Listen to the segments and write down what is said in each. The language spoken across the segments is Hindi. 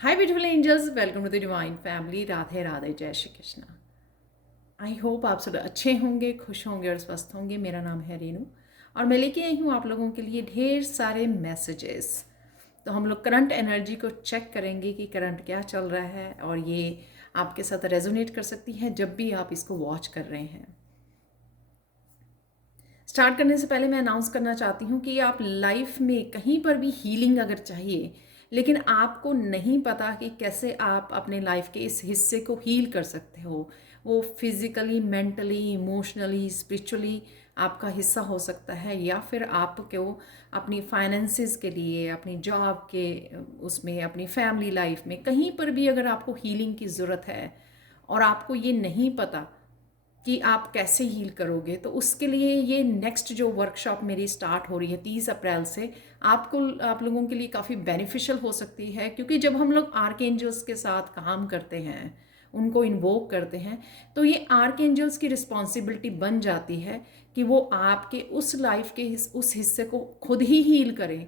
Hi beautiful angels, welcome to the divine family. Radhe Radhe, जय श्री कृष्णा। आई होप आप सब अच्छे होंगे, खुश होंगे और स्वस्थ होंगे। मेरा नाम है रेनू और मैं लेके आई हूँ आप लोगों के लिए ढेर सारे मैसेजेस। तो हम लोग करंट एनर्जी को चेक करेंगे कि करंट क्या चल रहा है और ये आपके साथ रेजोनेट कर सकती है जब भी आप इसको वॉच कर रहे हैं। स्टार्ट करने से पहले मैं अनाउंस करना चाहती हूँ कि आप लाइफ में कहीं पर भी हीलिंग अगर चाहिए लेकिन आपको नहीं पता कि कैसे आप अपने लाइफ के इस हिस्से को हील कर सकते हो, वो फिजिकली, मेंटली, इमोशनली, स्पिरिचुअली आपका हिस्सा हो सकता है, या फिर आपको अपनी फाइनेंसिस के लिए, अपनी जॉब के उसमें, अपनी फैमिली लाइफ में कहीं पर भी अगर आपको हीलिंग की ज़रूरत है और आपको ये नहीं पता कि आप कैसे हील करोगे, तो उसके लिए ये नेक्स्ट जो वर्कशॉप मेरी स्टार्ट हो रही है 30 अप्रैल से, आप लोगों के लिए काफ़ी बेनिफिशियल हो सकती है। क्योंकि जब हम लोग आर्कएंजल्स के साथ काम करते हैं, उनको इन्वोक करते हैं, तो ये आर्कएंजल्स की रिस्पॉन्सिबिलिटी बन जाती है कि वो आपके उस लाइफ के उस हिस्से को खुद ही हील करें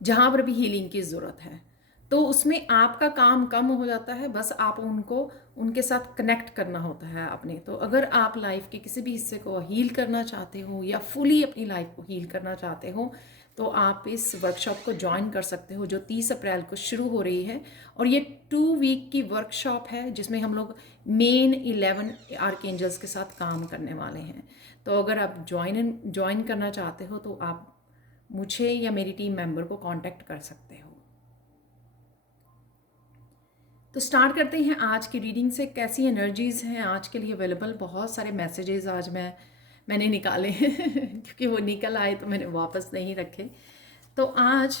जहाँ पर भी हीलिंग की ज़रूरत है। तो उसमें आपका काम कम हो जाता है, बस आप उनको उनके साथ कनेक्ट करना होता है अपने। तो अगर आप लाइफ के किसी भी हिस्से को हील करना चाहते हो या फुली अपनी लाइफ को हील करना चाहते हो, तो आप इस वर्कशॉप को ज्वाइन कर सकते हो जो 30 अप्रैल को शुरू हो रही है। और ये 2 वीक की वर्कशॉप है जिसमें हम लोग मेन 11 आर्कएंजल्स के साथ काम करने वाले हैं। तो अगर आप ज्वाइन करना चाहते हो तो आप मुझे या मेरी टीम मेंबर को कांटेक्ट कर सकते हो। तो स्टार्ट करते हैं आज की रीडिंग से। कैसी एनर्जीज़ हैं आज के लिए अवेलेबल? बहुत सारे मैसेजेस आज मैंने निकाले हैं क्योंकि वो निकल आए तो मैंने वापस नहीं रखे। तो आज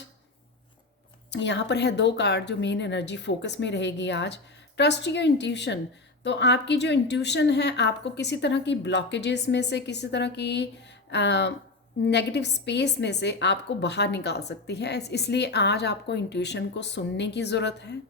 यहाँ पर है 2 कार्ड जो मेन एनर्जी फोकस में रहेगी आज। Trust your intuition. तो आपकी जो इंट्यूशन है आपको किसी तरह की ब्लॉकेजेस में से, किसी तरह की नेगेटिव स्पेस में से आपको बाहर निकाल सकती है। इसलिए आज आपको इंट्यूशन को सुनने की ज़रूरत है,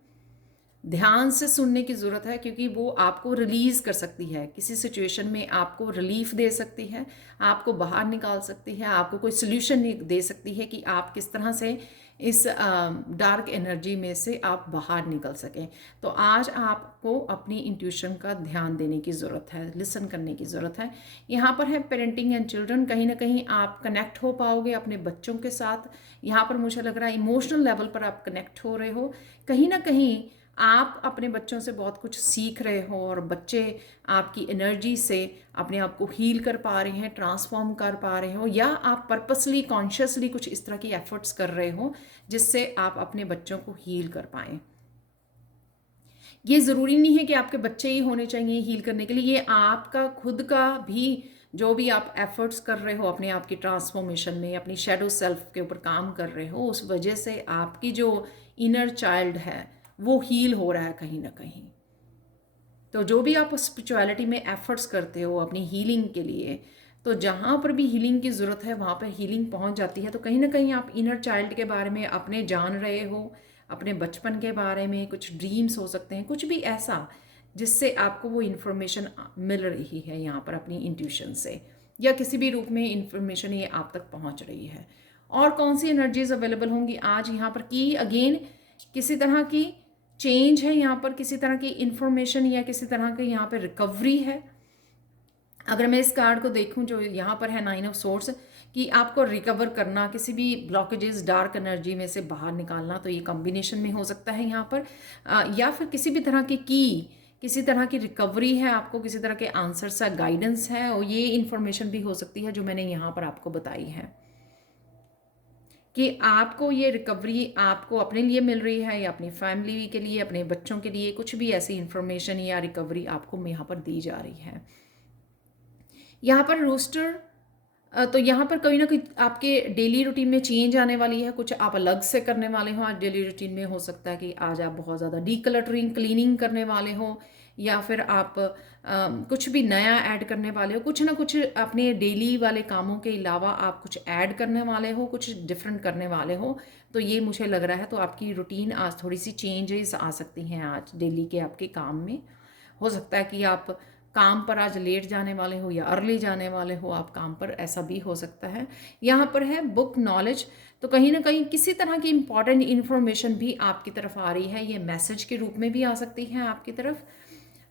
ध्यान से सुनने की ज़रूरत है, क्योंकि वो आपको रिलीज़ कर सकती है, किसी सिचुएशन में आपको रिलीफ दे सकती है, आपको बाहर निकाल सकती है, आपको कोई सोल्यूशन दे सकती है कि आप किस तरह से इस डार्क एनर्जी में से आप बाहर निकल सकें। तो आज आपको अपनी इंट्यूशन का ध्यान देने की ज़रूरत है, लिसन करने की ज़रूरत है। यहाँ पर है पेरेंटिंग एंड चिल्ड्रन। कहीं ना कहीं आप कनेक्ट हो पाओगे अपने बच्चों के साथ। यहाँ पर मुझे लग रहा है इमोशनल लेवल पर आप कनेक्ट हो रहे हो। कहीं ना कहीं आप अपने बच्चों से बहुत कुछ सीख रहे हो और बच्चे आपकी एनर्जी से अपने आप को हील कर पा रहे हैं, ट्रांसफॉर्म कर पा रहे हो, या आप पर्पसली, कॉन्शियसली कुछ इस तरह की एफर्ट्स कर रहे हो जिससे आप अपने बच्चों को हील कर पाएँ। ये ज़रूरी नहीं है कि आपके बच्चे ही होने चाहिए हील करने के लिए, ये आपका खुद का भी जो भी आप एफर्ट्स कर रहे हो अपने आप की ट्रांसफॉर्मेशन में, अपनी शेडो सेल्फ के ऊपर काम कर रहे हो, उस वजह से आपकी जो इनर चाइल्ड है वो हील हो रहा है कहीं ना कहीं। तो जो भी आप स्पिरिचुअलिटी में एफर्ट्स करते हो अपनी हीलिंग के लिए, तो जहाँ पर भी हीलिंग की ज़रूरत है वहाँ पर हीलिंग पहुँच जाती है। तो कहीं ना कहीं आप इनर चाइल्ड के बारे में अपने जान रहे हो, अपने बचपन के बारे में, कुछ ड्रीम्स हो सकते हैं, कुछ भी ऐसा जिससे आपको वो इन्फॉर्मेशन मिल रही है यहाँ पर अपनी इंट्यूशन से, या किसी भी रूप में इन्फॉर्मेशन ये आप तक पहुँच रही है। और कौन सी एनर्जीज अवेलेबल होंगी आज यहाँ पर? कि अगेन किसी तरह की चेंज है यहाँ पर, किसी तरह की इंफॉर्मेशन या किसी तरह की यहाँ पर रिकवरी है। अगर मैं इस कार्ड को देखूं जो यहाँ पर है 9 ऑफ सोर्स, कि आपको रिकवर करना, किसी भी ब्लॉकेजेस, डार्क एनर्जी में से बाहर निकालना, तो ये कॉम्बिनेशन में हो सकता है यहाँ पर। या फिर किसी भी तरह की किसी तरह की रिकवरी है, आपको किसी तरह के आंसर्स है, गाइडेंस है, और ये इन्फॉर्मेशन भी हो सकती है जो मैंने यहाँ पर आपको बताई है कि आपको ये रिकवरी आपको अपने लिए मिल रही है या अपनी फैमिली के लिए, अपने बच्चों के लिए, कुछ भी ऐसी इन्फॉर्मेशन या रिकवरी आपको यहाँ पर दी जा रही है। यहाँ पर रोस्टर, तो यहाँ पर कहीं ना कहीं आपके डेली रूटीन में चेंज आने वाली है, कुछ आप अलग से करने वाले हो आज डेली रूटीन में। हो सकता है कि आज आप बहुत ज़्यादा डीक्लटरिंग, क्लीनिंग करने वाले हो, या फिर आप कुछ भी नया ऐड करने वाले हो, कुछ ना कुछ अपने डेली वाले कामों के अलावा आप कुछ ऐड करने वाले हो, कुछ डिफरेंट करने वाले हो। तो ये मुझे लग रहा है, तो आपकी रूटीन आज थोड़ी सी चेंजेस आ सकती हैं आज डेली के आपके काम में। हो सकता है कि आप काम पर आज लेट जाने वाले हो या अर्ली जाने वाले हो आप काम पर, ऐसा भी हो सकता है। यहाँ पर है बुक नॉलेज, तो कहीं ना कहीं किसी तरह की इंपॉर्टेंट इन्फॉर्मेशन भी आपकी तरफ आ रही है, ये मैसेज के रूप में भी आ सकती है आपकी तरफ,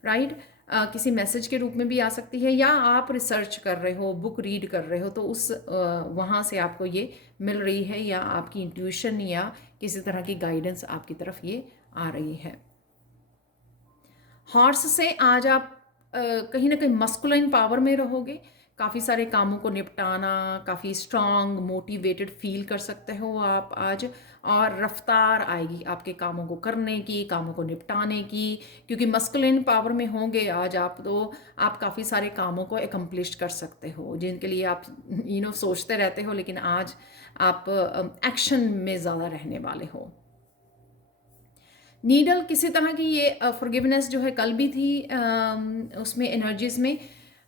राइट। किसी मैसेज के रूप में भी आ सकती है, या आप रिसर्च कर रहे हो, बुक रीड कर रहे हो, तो उस वहाँ से आपको ये मिल रही है, या आपकी इंट्यूशन या किसी तरह की गाइडेंस आपकी तरफ ये आ रही है। हॉर्स से आज आप कहीं ना कहीं मस्कुलाइन पावर में रहोगे, काफ़ी सारे कामों को निपटाना, काफ़ी स्ट्रांग मोटिवेटेड फील कर सकते हो आप आज, और रफ्तार आएगी आपके कामों को करने की, कामों को निपटाने की, क्योंकि मस्कुलाइन पावर में होंगे आज आप, तो आप काफ़ी सारे कामों को एकम्प्लिश कर सकते हो जिनके लिए आप सोचते रहते हो, लेकिन आज आप एक्शन में ज़्यादा रहने वाले हो। नीडल किसी तरह की ये फॉरगिवनेस जो है कल भी थी उसमें एनर्जीज में,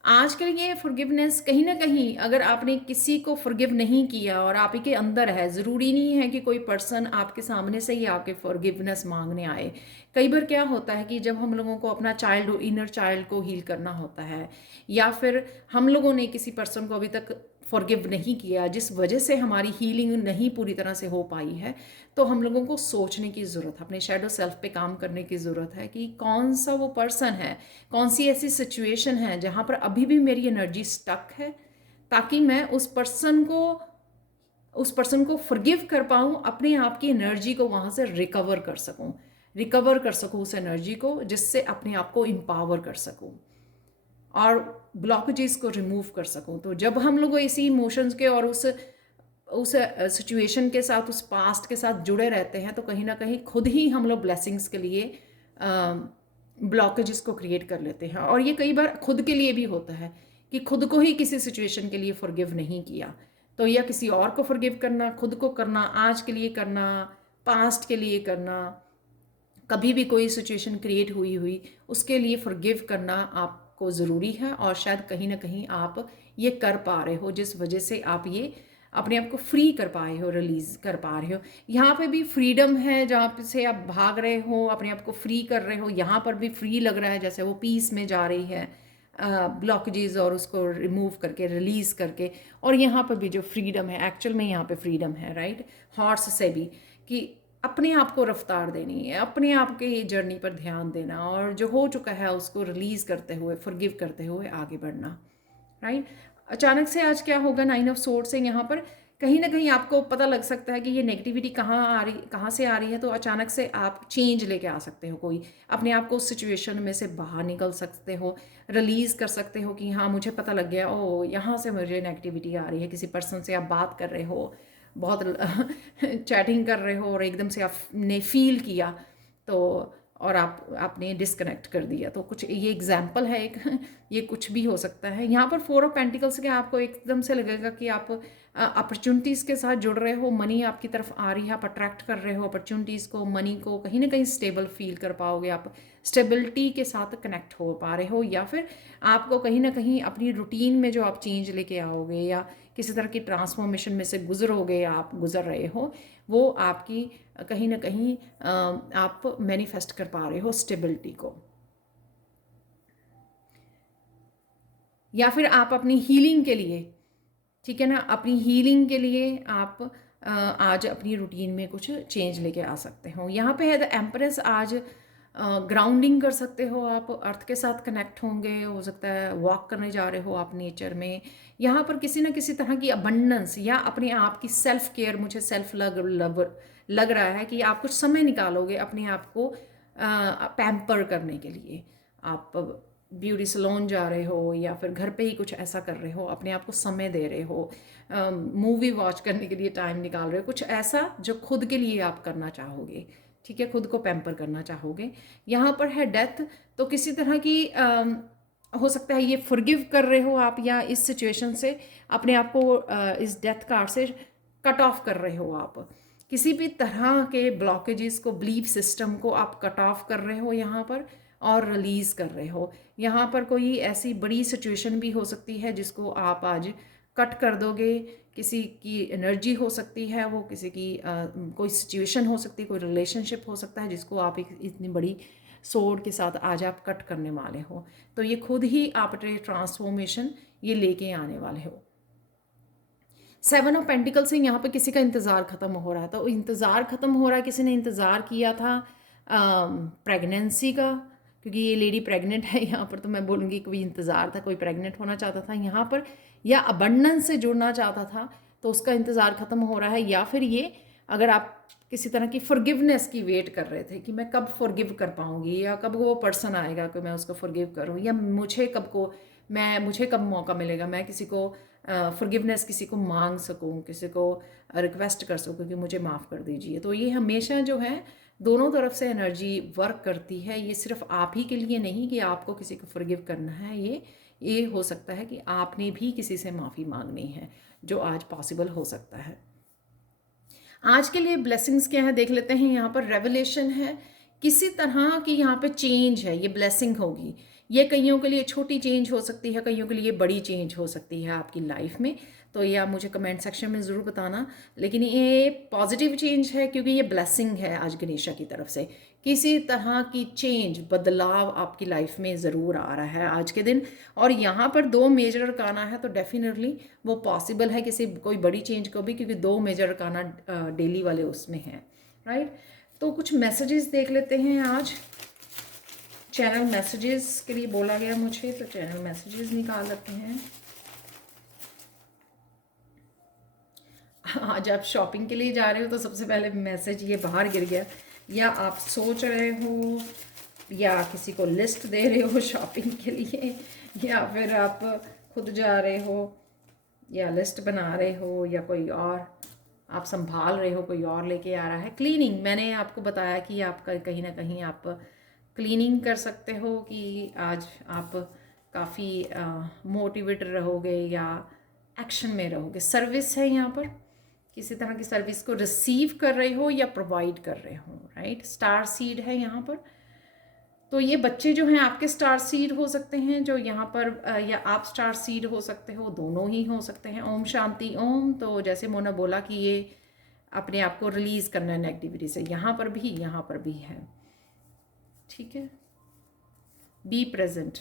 आजकल ये फॉरगिवनेस कहीं ना कहीं अगर आपने किसी को फॉरगिव नहीं किया और आप ही के अंदर है, ज़रूरी नहीं है कि कोई पर्सन आपके सामने से ही आपके फॉरगिवनेस मांगने आए। कई बार क्या होता है कि जब हम लोगों को अपना चाइल्ड, इनर चाइल्ड को हील करना होता है, या फिर हम लोगों ने किसी पर्सन को अभी तक फॉरगिव नहीं किया जिस वजह से हमारी हीलिंग नहीं पूरी तरह से हो पाई है, तो हम लोगों को सोचने की ज़रूरत है, अपने शैडो सेल्फ पे काम करने की ज़रूरत है कि कौन सा वो पर्सन है, कौन सी ऐसी सिचुएशन है जहाँ पर अभी भी मेरी एनर्जी स्टक है, ताकि मैं उस पर्सन को फॉरगिव कर पाऊँ, अपने आप की एनर्जी को वहाँ से रिकवर कर सकूँ उस एनर्जी को, जिससे अपने आप को एम्पावर कर सकूँ और ब्लॉकेजेस को रिमूव कर सकूं। तो जब हम लोग इसी इमोशंस के और उस सिचुएशन के साथ, उस पास्ट के साथ जुड़े रहते हैं, तो कहीं ना कहीं खुद ही हम लोग ब्लेसिंग्स के लिए ब्लॉकेजेस को क्रिएट कर लेते हैं। और ये कई बार खुद के लिए भी होता है कि खुद को ही किसी सिचुएशन के लिए फॉरगिव नहीं किया, तो या किसी और को फॉरगिव करना, खुद को करना, आज के लिए करना, पास्ट के लिए करना, कभी भी कोई सिचुएशन क्रिएट हुई उसके लिए फॉरगिव करना आपको ज़रूरी है। और शायद कहीं ना कहीं आप ये कर पा रहे हो, जिस वजह से आप ये अपने आप को फ्री कर पाए हो, रिलीज़ कर पा रहे हो। यहाँ पे भी फ्रीडम है, जहाँ से आप भाग रहे हो, अपने आप को फ्री कर रहे हो, यहाँ पर भी फ्री लग रहा है, जैसे वो पीस में जा रही है, ब्लॉकेजेस और उसको रिमूव करके, रिलीज़ करके। और यहाँ पर भी जो फ्रीडम है, एक्चुअल में यहाँ पे फ्रीडम है, राइट। हॉर्स से भी कि अपने आप को रफ्तार देनी है, अपने आप के जर्नी पर ध्यान देना, और जो हो चुका है उसको रिलीज़ करते हुए, फॉरगिव करते हुए आगे बढ़ना, राइट। अचानक से आज क्या होगा, 9 ऑफ सोर्ड से यहाँ पर कहीं ना कहीं आपको पता लग सकता है कि ये नेगेटिविटी कहाँ से आ रही है, तो अचानक से आप चेंज लेके आ सकते हो, कोई अपने आप को उस सिचुएशन में से बाहर निकल सकते हो, रिलीज़ कर सकते हो कि हाँ मुझे पता लग गया, ओ यहाँ से मुझे नेगेटिविटी आ रही है। किसी पर्सन से आप बात कर रहे हो, बहुत चैटिंग कर रहे हो, और एकदम से आपने फील किया तो, और आपने डिस्कनेक्ट कर दिया, तो कुछ ये एग्जाम्पल है एक ये कुछ भी हो सकता है। यहाँ पर 4 ऑफ पेंटिकल्स के आपको एकदम से लगेगा कि आप अपॉर्चुनिटीज़ के साथ जुड़ रहे हो, मनी आपकी तरफ आ रही है, आप अट्रैक्ट कर रहे हो अपॉर्चुनिटीज़ को, मनी को, कहीं ना कहीं स्टेबल फील कर पाओगे, आप स्टेबिलिटी के साथ कनेक्ट हो पा रहे हो, या फिर आपको कहीं ना कहीं अपनी रूटीन में जो आप चेंज लेके आओगे, या किसी तरह की ट्रांसफॉर्मेशन में से गुजरोगे, आप गुजर रहे हो, वो आपकी कहीं ना कहीं आप मैनिफेस्ट कर पा रहे हो स्टेबिलिटी को, या फिर आप अपनी हीलिंग के लिए, ठीक है ना, अपनी हीलिंग के लिए आप आज अपनी रूटीन में कुछ चेंज लेके आ सकते हो। यहाँ पे है द एम्प्रेस, आज ग्राउंडिंग कर सकते हो, आप अर्थ के साथ कनेक्ट होंगे, हो सकता है वॉक करने जा रहे हो आप नेचर में, यहाँ पर किसी न किसी तरह की अबंडेंस या अपने आप की सेल्फ केयर, मुझे सेल्फ लग रहा है कि आप कुछ समय निकालोगे अपने आप को पैम्पर करने के लिए। आप ब्यूटी सलोन जा रहे हो, या फिर घर पे ही कुछ ऐसा कर रहे हो, अपने आप को समय दे रहे हो, मूवी वॉच करने के लिए टाइम निकाल रहे हो, कुछ ऐसा जो खुद के लिए आप करना चाहोगे, ठीक है, खुद को पैम्पर करना चाहोगे। यहाँ पर है डेथ, तो किसी तरह की हो सकता है ये फॉरगिव कर रहे हो आप, या इस सिचुएशन से अपने आप को इस डेथ कार्ड से कट ऑफ कर रहे हो, आप किसी भी तरह के ब्लॉकेजेस को, बिलीफ सिस्टम को आप कट ऑफ कर रहे हो यहाँ पर, और रिलीज़ कर रहे हो। यहाँ पर कोई ऐसी बड़ी सिचुएशन भी हो सकती है जिसको आप आज कट कर दोगे, किसी की एनर्जी हो सकती है, वो किसी की कोई सिचुएशन हो सकती है, कोई रिलेशनशिप हो सकता है जिसको आप एक इतनी बड़ी सोर्ड के साथ आज आप कट करने वाले हो। तो ये खुद ही आप ट्रांसफॉर्मेशन ये लेके आने वाले हो। 7 ऑफ पेंटिकल से यहाँ पे किसी का इंतज़ार ख़त्म हो रहा है। तो इंतज़ार ख़त्म हो रहा है, किसी ने इंतज़ार किया था प्रेगनेंसी का, क्योंकि ये लेडी प्रेग्नेंट है यहाँ पर, तो मैं बोलूँगी कोई इंतज़ार था, कोई प्रेग्नेंट होना चाहता था यहाँ पर, या अबंडेंस से जुड़ना चाहता था तो उसका इंतज़ार ख़त्म हो रहा है। या फिर ये अगर आप किसी तरह की फॉरगिवनेस की वेट कर रहे थे कि मैं कब फॉरगिव कर पाऊँगी, या कब वो पर्सन आएगा कि मैं उसको फॉरगिव करूँ, या मुझे कब मौका मिलेगा मैं किसी को फॉरगिवनेस किसी को मांग सकूं, किसी को रिक्वेस्ट कर सकूं कि मुझे माफ़ कर दीजिए। तो ये हमेशा जो है दोनों तरफ से एनर्जी वर्क करती है। ये सिर्फ आप ही के लिए नहीं कि आपको किसी को फॉरगिव करना है, ये हो सकता है कि आपने भी किसी से माफ़ी मांगनी है, जो आज पॉसिबल हो सकता है। आज के लिए ब्लेसिंग्स क्या है देख लेते हैं। यहाँ पर रेवलेशन है, किसी तरह की यहाँ पे चेंज है, ये ब्लेसिंग होगी। ये कईयों के लिए छोटी चेंज हो सकती है, कईयों के लिए बड़ी चेंज हो सकती है आपकी लाइफ में। तो ये आप मुझे कमेंट सेक्शन में ज़रूर बताना, लेकिन ये पॉजिटिव चेंज है क्योंकि ये ब्लेसिंग है आज गणेशा की तरफ से। किसी तरह की चेंज, बदलाव आपकी लाइफ में ज़रूर आ रहा है आज के दिन। और यहाँ पर 2 मेजर अरकाना है, तो डेफिनेटली वो पॉसिबल है किसी कोई बड़ी चेंज को भी, क्योंकि 2 मेजर अरकाना डेली वाले उसमें हैं, राइट। तो कुछ मैसेजेस देख लेते हैं आज। चैनल मैसेजेस के लिए बोला गया मुझे, तो चैनल मैसेजेस निकाल लेते हैं। आज आप शॉपिंग के लिए जा रहे हो तो सबसे पहले मैसेज ये बाहर गिर गया, या आप सोच रहे हो, या किसी को लिस्ट दे रहे हो शॉपिंग के लिए, या फिर आप खुद जा रहे हो, या लिस्ट बना रहे हो, या कोई और आप संभाल रहे हो, कोई और लेके आ रहा है। क्लीनिंग, मैंने आपको बताया कि आप कहीं ना कहीं आप क्लीनिंग कर सकते हो, कि आज आप काफ़ी मोटिवेटेड रहोगे या एक्शन में रहोगे। सर्विस है यहाँ पर, किसी तरह की सर्विस को रिसीव कर रहे हो या प्रोवाइड कर रहे हो, राइट। स्टार सीड है यहाँ पर, तो ये बच्चे जो हैं आपके स्टार सीड हो सकते हैं जो यहाँ पर, या आप स्टार सीड हो सकते हो, दोनों ही हो सकते हैं। ओम शांति ओम। तो जैसे मोना बोला कि ये अपने आप को रिलीज़ करना है नेगेटिविटी से, यहाँ पर भी है, ठीक है। बी प्रेजेंट,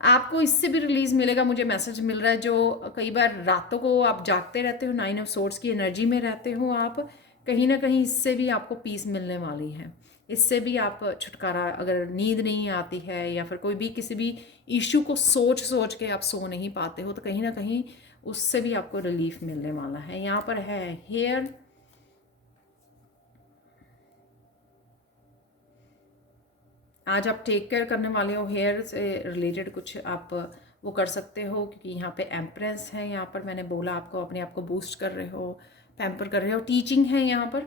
आपको इससे भी रिलीज़ मिलेगा, मुझे मैसेज मिल रहा है। जो कई बार रातों को आप जागते रहते हो, 9 ऑफ सोर्ड्स की एनर्जी में रहते हो आप, कहीं ना कहीं इससे भी आपको पीस मिलने वाली है। इससे भी आप छुटकारा, अगर नींद नहीं आती है या फिर कोई भी किसी भी इशू को सोच के आप सो नहीं पाते हो, तो कहीं ना कहीं उससे भी आपको रिलीफ मिलने वाला है। यहाँ पर है हेयर, आज आप टेक केयर करने वाले हो, हेयर से रिलेटेड कुछ आप वो कर सकते हो, क्योंकि यहाँ पे एम्प्रेस है। यहाँ पर मैंने बोला आपको अपने आप को बूस्ट कर रहे हो, पैम्पर कर रहे हो। टीचिंग है यहाँ पर,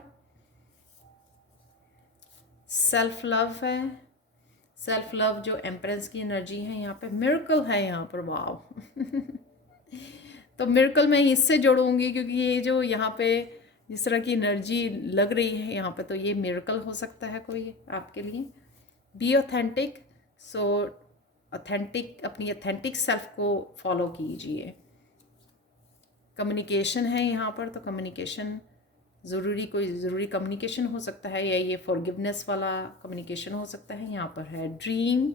सेल्फ लव है, सेल्फ लव जो एम्प्रेस की एनर्जी है। यहाँ पे मिरेकल है यहाँ पर, वाव तो मिरेकल मैं इससे जोड़ूंगी, क्योंकि ये जो यहाँ पे जिस तरह की एनर्जी लग रही है यहाँ पे, तो ये मिरेकल हो सकता है कोई आपके लिए। बी ऑथेंटिक, सो ऑथेंटिक, अपनी ऑथेंटिक सेल्फ को फॉलो कीजिए। कम्युनिकेशन है यहाँ पर, तो कम्युनिकेशन कोई ज़रूरी कम्युनिकेशन हो सकता है, या ये फॉरगिवनेस वाला कम्युनिकेशन हो सकता है। यहाँ पर है ड्रीम,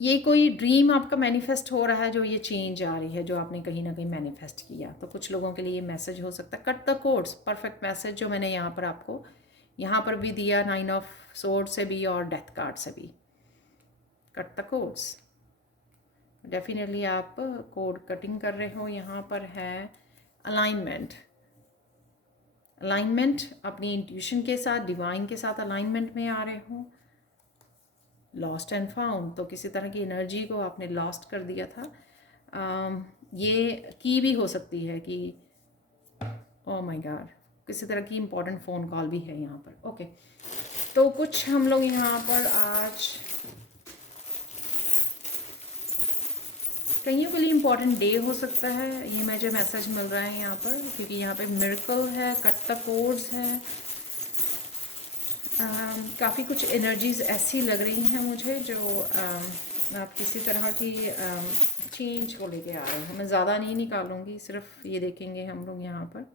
ये कोई ड्रीम आपका मैनिफेस्ट हो रहा है, जो ये चेंज आ रही है, जो आपने कहीं ना कहीं मैनिफेस्ट किया। तो कुछ लोगों के लिए ये मैसेज हो सकता है। Cut the codes, perfect message जो मैंने यहाँ पर आपको यहाँ पर भी दिया, 9 ऑफ सोर्ड से भी और डेथ कार्ड से भी। कट द कोड्स, डेफिनेटली आप कोड कटिंग कर रहे हो। यहाँ पर है अलाइनमेंट, अपनी इंट्यूशन के साथ, डिवाइन के साथ अलाइनमेंट में आ रहे हो। लॉस्ट एंड फाउंड, तो किसी तरह की एनर्जी को आपने लॉस्ट कर दिया था। ये की भी हो सकती है कि ओ माय गॉड, किसी तरह की इम्पोर्टेंट फ़ोन कॉल भी है यहाँ पर। ओके, तो कुछ हम लोग यहाँ पर आज कईयों के लिए इम्पोर्टेंट डे हो सकता है, ये मुझे मैसेज मिल रहा है यहाँ पर, क्योंकि यहाँ पे मिरेकल है, कट द कोड्स है। काफ़ी कुछ एनर्जीज़ ऐसी लग रही हैं मुझे, जो आप किसी तरह की चेंज को लेके आ रहे हैं। मैं ज़्यादा नहीं निकालूंगी, सिर्फ ये देखेंगे हम लोग यहाँ पर।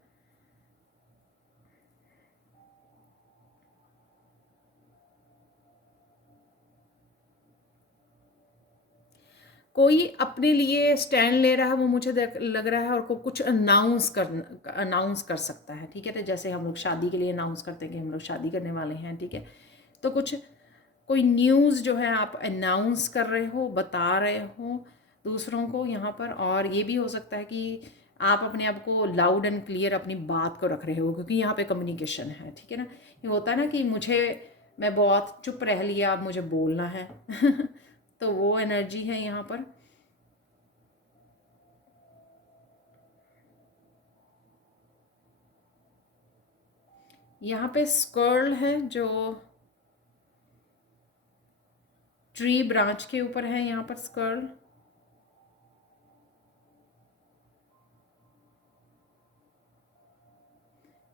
कोई अपने लिए स्टैंड ले रहा है, वो मुझे लग रहा है, और को कुछ अनाउंस कर सकता है, ठीक है। तो जैसे हम लोग शादी के लिए अनाउंस करते हैं कि हम लोग शादी करने वाले हैं, ठीक है। तो कुछ कोई न्यूज़ जो है आप अनाउंस कर रहे हो, बता रहे हो दूसरों को यहाँ पर। और ये भी हो सकता है कि आप अपने आप को लाउड एंड क्लियर अपनी बात को रख रहे हो, क्योंकि यहाँ पे कम्युनिकेशन है, ठीक है ना। ये होता है ना कि मैं बहुत चुप रह लिया, अब मुझे बोलना है तो वो एनर्जी है यहाँ पर। यहाँ पे स्कर्ल है जो ट्री ब्रांच के ऊपर है, यहाँ पर स्कर्ल।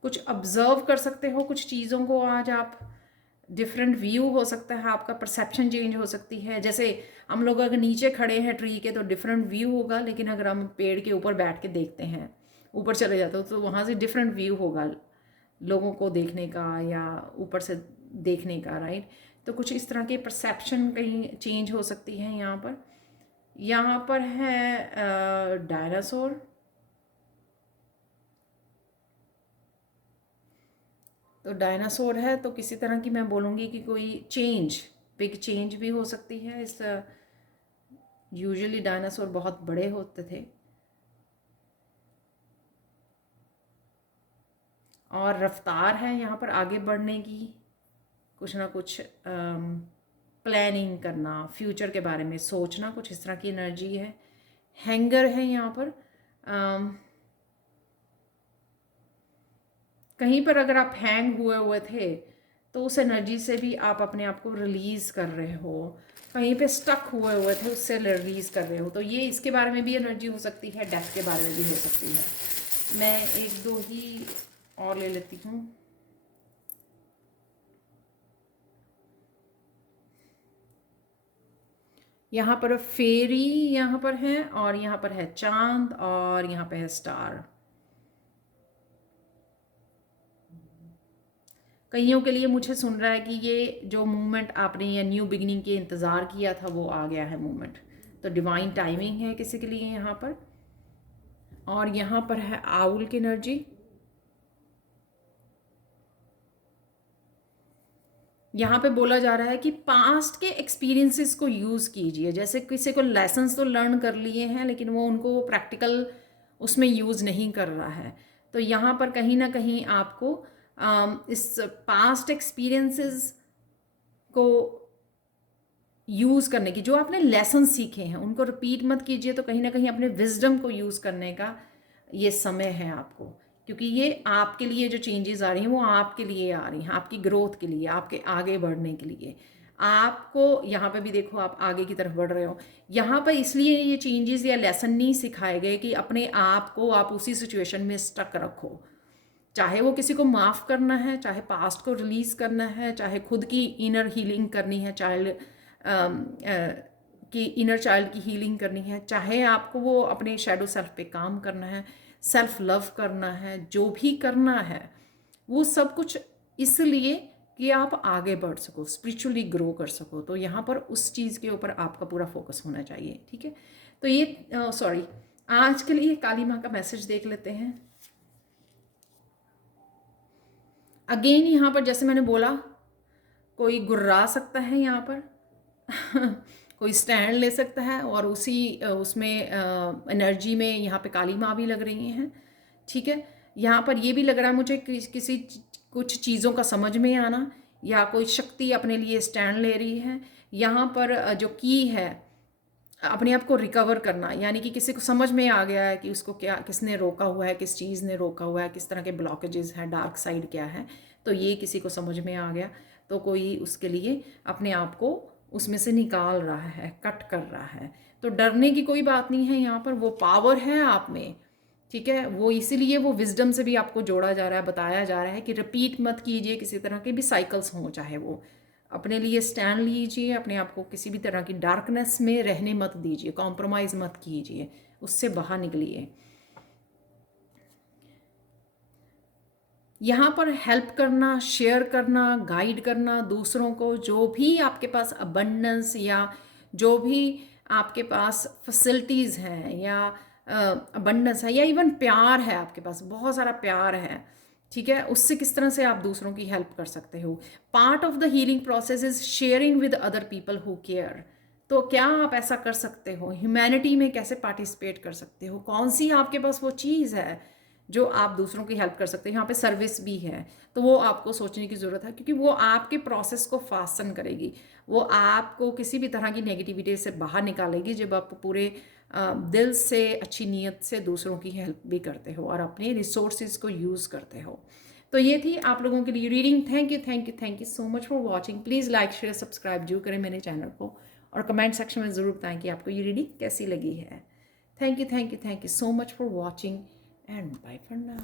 कुछ ऑब्जर्व कर सकते हो कुछ चीज़ों को आज आप। डिफरेंट व्यू हो सकता है आपका, परसेप्शन चेंज हो सकती है। जैसे हम लोग अगर नीचे खड़े हैं ट्री के तो डिफरेंट व्यू होगा, लेकिन अगर हम पेड़ के ऊपर बैठ के देखते हैं, ऊपर चले जाते हो, तो वहाँ से डिफरेंट व्यू होगा लोगों को देखने का या ऊपर से देखने का, राइट। तो कुछ इस तरह की परसेप्शन कहीं चेंज हो सकती है यहाँ पर। यहाँ पर है डायनासोर। तो डायनासोर है तो किसी तरह की मैं बोलूँगी कि कोई चेंज, बिग चेंज भी हो सकती है इस। यूजुअली डायनासोर बहुत बड़े होते थे, और रफ्तार है यहाँ पर आगे बढ़ने की, कुछ ना कुछ प्लानिंग करना, फ्यूचर के बारे में सोचना, कुछ इस तरह की एनर्जी है। हैंगर है यहाँ पर। कहीं पर अगर आप हैंग हुए हुए थे तो उस एनर्जी से भी आप अपने आप को रिलीज़ कर रहे हो। कहीं पे स्टक हुए हुए थे, उससे रिलीज़ कर रहे हो। तो ये इसके बारे में भी एनर्जी हो सकती है, डेथ के बारे में भी हो सकती है। मैं एक दो ही और ले लेती हूँ। यहाँ पर फेरी यहाँ पर है, और यहाँ पर है चांद, और यहाँ पे है स्टार। कईयों के लिए मुझे सुन रहा है कि ये जो मूवमेंट आपने या न्यू बिगिनिंग के इंतज़ार किया था वो आ गया है मूवमेंट। तो डिवाइन टाइमिंग है किसी के लिए यहाँ पर। और यहाँ पर है आउल की एनर्जी। यहाँ पे बोला जा रहा है कि पास्ट के एक्सपीरियंसेस को यूज़ कीजिए। जैसे किसी को लेसन्स तो लर्न कर लिए हैं, लेकिन वो उनको प्रैक्टिकल उसमें यूज़ नहीं कर रहा है। तो यहाँ पर कहीं ना कहीं आपको इस पास्ट एक्सपीरियंसेस को यूज़ करने की, जो आपने लेसन सीखे हैं उनको रिपीट मत कीजिए। तो कहीं ना कहीं अपने विजडम को यूज़ करने का ये समय है आपको, क्योंकि ये आपके लिए जो चेंजेस आ रही हैं वो आपके लिए आ रही हैं, आपकी ग्रोथ के लिए, आपके आगे बढ़ने के लिए। आपको यहाँ पे भी देखो आप आगे की तरफ बढ़ रहे हो। यहाँ पर इसलिए ये चेंजेस या लेसन नहीं सिखाए गए कि अपने आप को आप उसी सिचुएशन में स्टक रखो। चाहे वो किसी को माफ़ करना है, चाहे पास्ट को रिलीज़ करना है, चाहे खुद की इनर हीलिंग करनी है, चाइल्ड कि इनर चाइल्ड की हीलिंग करनी है, चाहे आपको वो अपने शैडो सेल्फ पे काम करना है, सेल्फ लव करना है, जो भी करना है वो सब कुछ इसलिए कि आप आगे बढ़ सको, स्पिरिचुअली ग्रो कर सको। तो यहाँ पर उस चीज़ के ऊपर आपका पूरा फोकस होना चाहिए, ठीक है। तो ये सॉरी, आज के लिए काली माँ का मैसेज देख लेते हैं। अगेन यहाँ पर जैसे मैंने बोला, कोई गुर्रा सकता है यहाँ पर कोई स्टैंड ले सकता है, और उसमें एनर्जी में यहाँ पे काली माँ भी लग रही हैं, ठीक है। यहाँ पर ये भी लग रहा है मुझे किसी कुछ चीज़ों का समझ में आना, या कोई शक्ति अपने लिए स्टैंड ले रही है। यहाँ पर जो की है अपने आप को रिकवर करना, यानी कि किसी को समझ में आ गया है कि उसको क्या, किसने रोका हुआ है, किस चीज़ ने रोका हुआ है, किस तरह के ब्लॉकेजेस हैं, डार्क साइड क्या है। तो ये किसी को समझ में आ गया, तो कोई उसके लिए अपने आप को उसमें से निकाल रहा है, कट कर रहा है। तो डरने की कोई बात नहीं है यहाँ पर, वो पावर है आप में, ठीक है। वो इसीलिए वो विजडम से भी आपको जोड़ा जा रहा है, बताया जा रहा है कि रिपीट मत कीजिए किसी तरह के भी साइकिल्स हों, चाहे वो अपने लिए स्टैंड लीजिए, अपने आप को किसी भी तरह की डार्कनेस में रहने मत दीजिए, कॉम्प्रोमाइज़ मत कीजिए, उससे बाहर निकलिए। यहाँ पर हेल्प करना, शेयर करना, गाइड करना दूसरों को, जो भी आपके पास अबंडेंस या जो भी आपके पास फैसिलिटीज़ हैं या अबंडेंस है या इवन प्यार है, आपके पास बहुत सारा प्यार है, ठीक है, उससे किस तरह से आप दूसरों की हेल्प कर सकते हो। Part of the healing process is sharing with other people who care. तो क्या आप ऐसा कर सकते हो, ह्यूमैनिटी में कैसे पार्टिसिपेट कर सकते हो, कौन सी आपके पास वो चीज़ है जो आप दूसरों की हेल्प कर सकते हैं। यहाँ पे सर्विस भी है, तो वो आपको सोचने की ज़रूरत है, क्योंकि वो आपके प्रोसेस को फास्टन करेगी, वो आपको किसी भी तरह की नेगेटिविटी से बाहर निकालेगी जब आप पूरे दिल से, अच्छी नीयत से दूसरों की हेल्प भी करते हो और अपने रिसोर्सेज को यूज़ करते हो। तो ये थी आप लोगों के लिए reading. Thank you, thank you, thank you so much for watching. Please like, share, subscribe जरूर करें मेरे चैनल को, और कमेंट सेक्शन में ज़रूर बताएं कि आपको ये रीडिंग कैसी लगी है। Thank you, thank you, thank you so much for watching, and bye for now.